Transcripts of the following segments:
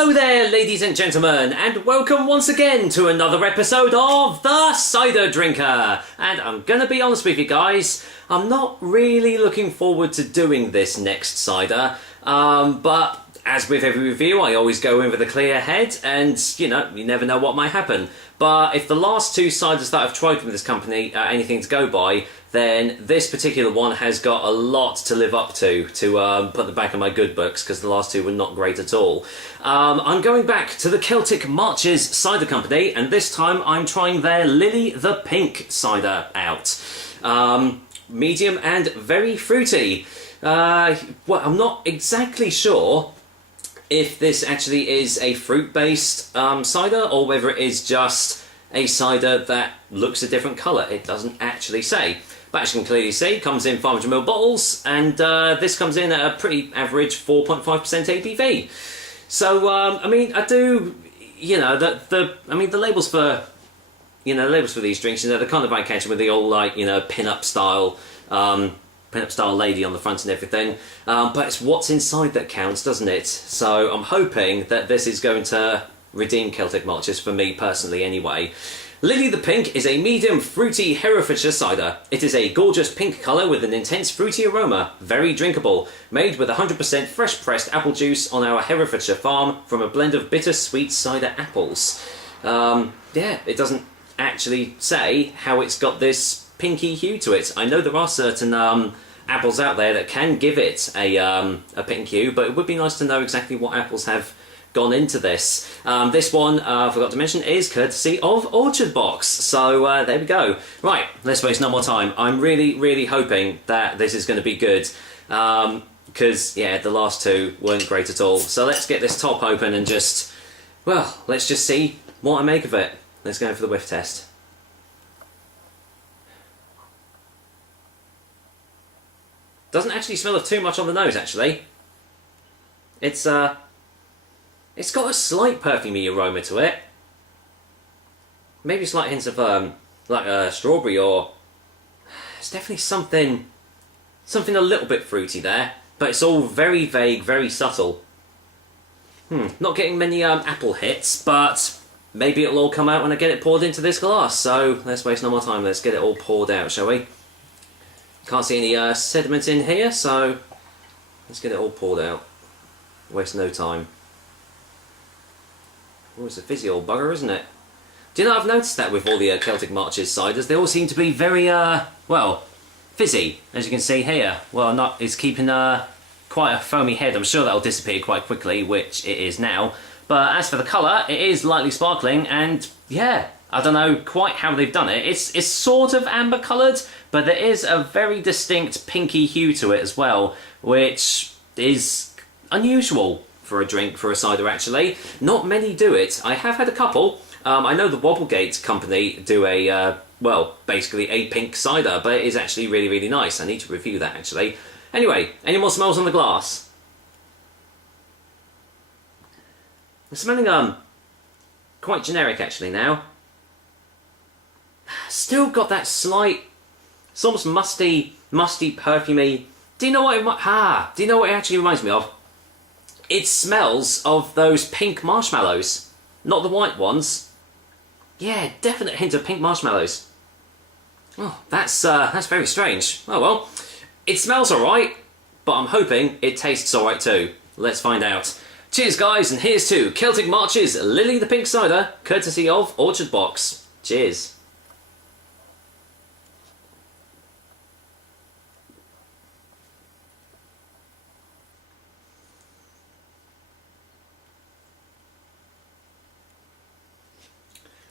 Hello there, ladies and gentlemen, and welcome once again to another episode of The Cider Drinker. And I'm gonna be honest with you guys, I'm not really looking forward to doing this next cider, but as with every review, I always go in with a clear head, and you know, you never know what might happen. But if the last two ciders that I've tried from this company are anything to go by, then this particular one has got a lot to live up to put the back of my good books, because the last two were not great at all. I'm going back to the Celtic Marches Cider Company, and this time I'm trying their Lily the Pink cider out. Medium and very fruity. Well, I'm not exactly sure if this actually is a fruit-based cider, or whether it is just a cider that looks a different colour. It doesn't actually say. But as you can clearly see, it comes in 500ml bottles, and this comes in at a pretty average 4.5% ABV. So, I mean, I do, you know, the labels for, you know, the labels for these drinks, you know, they're kind of eye-catching with the old, like, you know, pin-up style lady on the front and everything, but it's what's inside that counts, doesn't it? So I'm hoping that this is going to redeem Celtic Marches for me personally anyway. Lily the Pink is a medium fruity Herefordshire cider. It is a gorgeous pink colour with an intense fruity aroma, very drinkable, made with 100% fresh pressed apple juice on our Herefordshire farm from a blend of bitter sweet cider apples. Yeah, it doesn't actually say how it's got this pinky hue to it. I know there are certain apples out there that can give it a pink hue, but it would be nice to know exactly what apples have gone into this. This one, I forgot to mention, is courtesy of Orchard Box. So there we go. Right, let's waste no more time. I'm really hoping that this is going to be good, because yeah, the last two weren't great at all. So let's get this top open and just, well, let's just see what I make of it. Let's go for the whiff test. Doesn't actually smell of too much on the nose, actually. It's got a slight perfumey aroma to it. Maybe slight hints of like a strawberry, or it's definitely something a little bit fruity there. But it's all very vague, very subtle. Not getting many apple hits, but maybe it'll all come out when I get it poured into this glass. So let's waste no more time. Let's get it all poured out, shall we? Can't see any sediment in here, so let's get it all poured out. Waste no time. Oh, it's a fizzy old bugger, isn't it? Do you know, I've noticed that with all the Celtic Marches ciders, they all seem to be very, well, fizzy, as you can see here. Well, it's keeping quite a foamy head. I'm sure that'll disappear quite quickly, which it is now. But as for the colour, it is lightly sparkling, and yeah, I don't know quite how they've done it. It's sort of amber coloured, but there is a very distinct pinky hue to it as well, which is unusual for a drink, for a cider actually. Not many do it. I have had a couple. I know the Wobblegate company do a, well, basically a pink cider, but it is actually really nice. I need to review that actually. Anyway, any more smells on the glass? I'm smelling quite generic actually now. Still got that slight, it's almost musty perfumey. Do you know what it do you know what it actually reminds me of? It smells of those pink marshmallows, not the white ones. Yeah, definite hint of pink marshmallows. Oh, that's very strange. Oh well, it smells alright, but I'm hoping it tastes alright too. Let's find out. Cheers guys, and here's to Celtic Marches Lily the Pink cider, courtesy of Orchard Box. Cheers.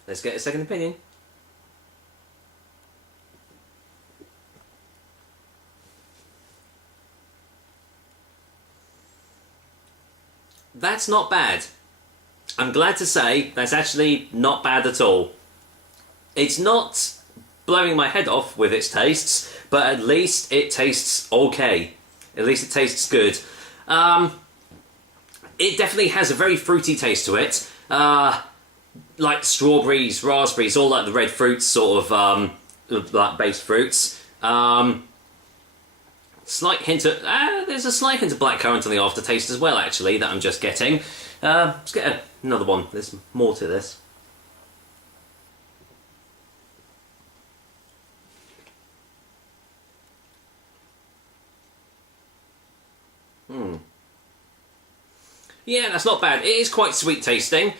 Let's get a second opinion. That's not bad. I'm glad to say that's actually not bad at all. It's not blowing my head off with its tastes, but at least it tastes okay. At least it tastes good. It definitely has a very fruity taste to it. Like strawberries, raspberries, all like the red fruits, sort of like based fruits. Slight hint of there's a slight hint of blackcurrant on the aftertaste as well, actually, that I'm just getting. Let's get another one. There's more to this. Yeah, that's not bad. It is quite sweet tasting,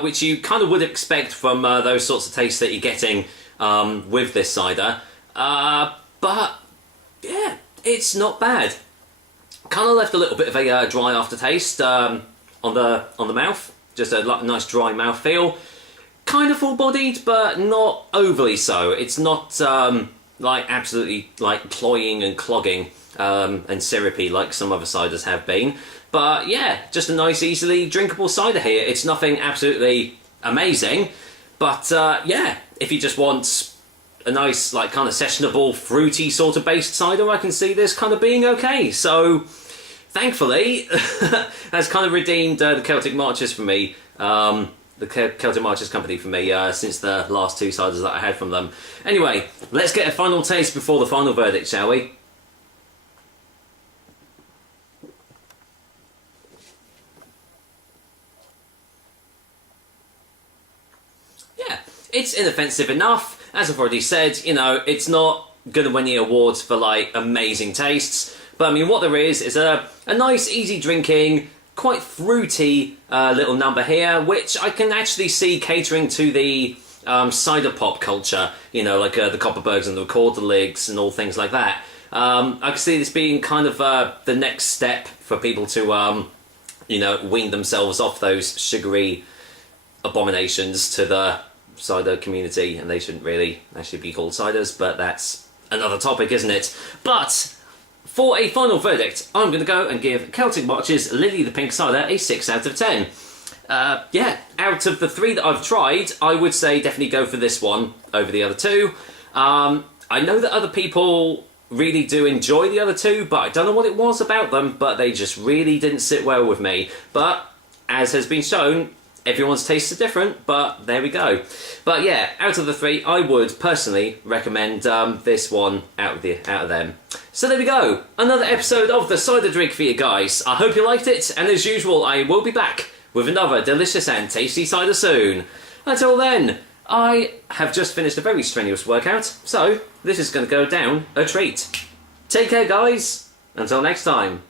which you kind of would expect from those sorts of tastes that you're getting with this cider. But yeah, it's not bad. Kind of left a little bit of a dry aftertaste on the mouth. Just a nice dry mouthfeel. Kind of full-bodied, but not overly so. It's not like absolutely like cloying and clogging and syrupy like some other ciders have been. But yeah, just a nice, easily drinkable cider here. It's nothing absolutely amazing, but yeah, if you just want a nice, like, kind of sessionable, fruity sort of based cider, I can see this kind of being okay. So, thankfully, that's kind of redeemed the Celtic Marches for me. The Celtic Marches company for me since the last two ciders that I had from them. Anyway, let's get a final taste before the final verdict, shall we? It's inoffensive enough. As I've already said, you know, it's not going to win the awards for, like, amazing tastes. But, I mean, what there is a nice, easy drinking, quite fruity little number here, which I can actually see catering to the cider pop culture. You know, like the Copperbergs and the Recorderligs and all things like that. I can see this being kind of the next step for people to, you know, wean themselves off those sugary abominations to the cider community, and they shouldn't really actually be called ciders, but that's another topic, isn't it? But for a final verdict, I'm going to go and give Celtic Marches Lily the Pink Cider a 6 out of 10. Yeah, out of the three that I've tried, I would say definitely go for this one over the other two. I know that other people really do enjoy the other two, but I don't know what it was about them, but they just really didn't sit well with me. But, as has been shown, everyone's tastes are different, but there we go. But yeah, out of the three, I would personally recommend this one out of them. So there we go, another episode of the Cider Drink for you guys. I hope you liked it, and as usual, I will be back with another delicious and tasty cider soon. Until then, I have just finished a very strenuous workout, so this is going to go down a treat. Take care, guys. Until next time.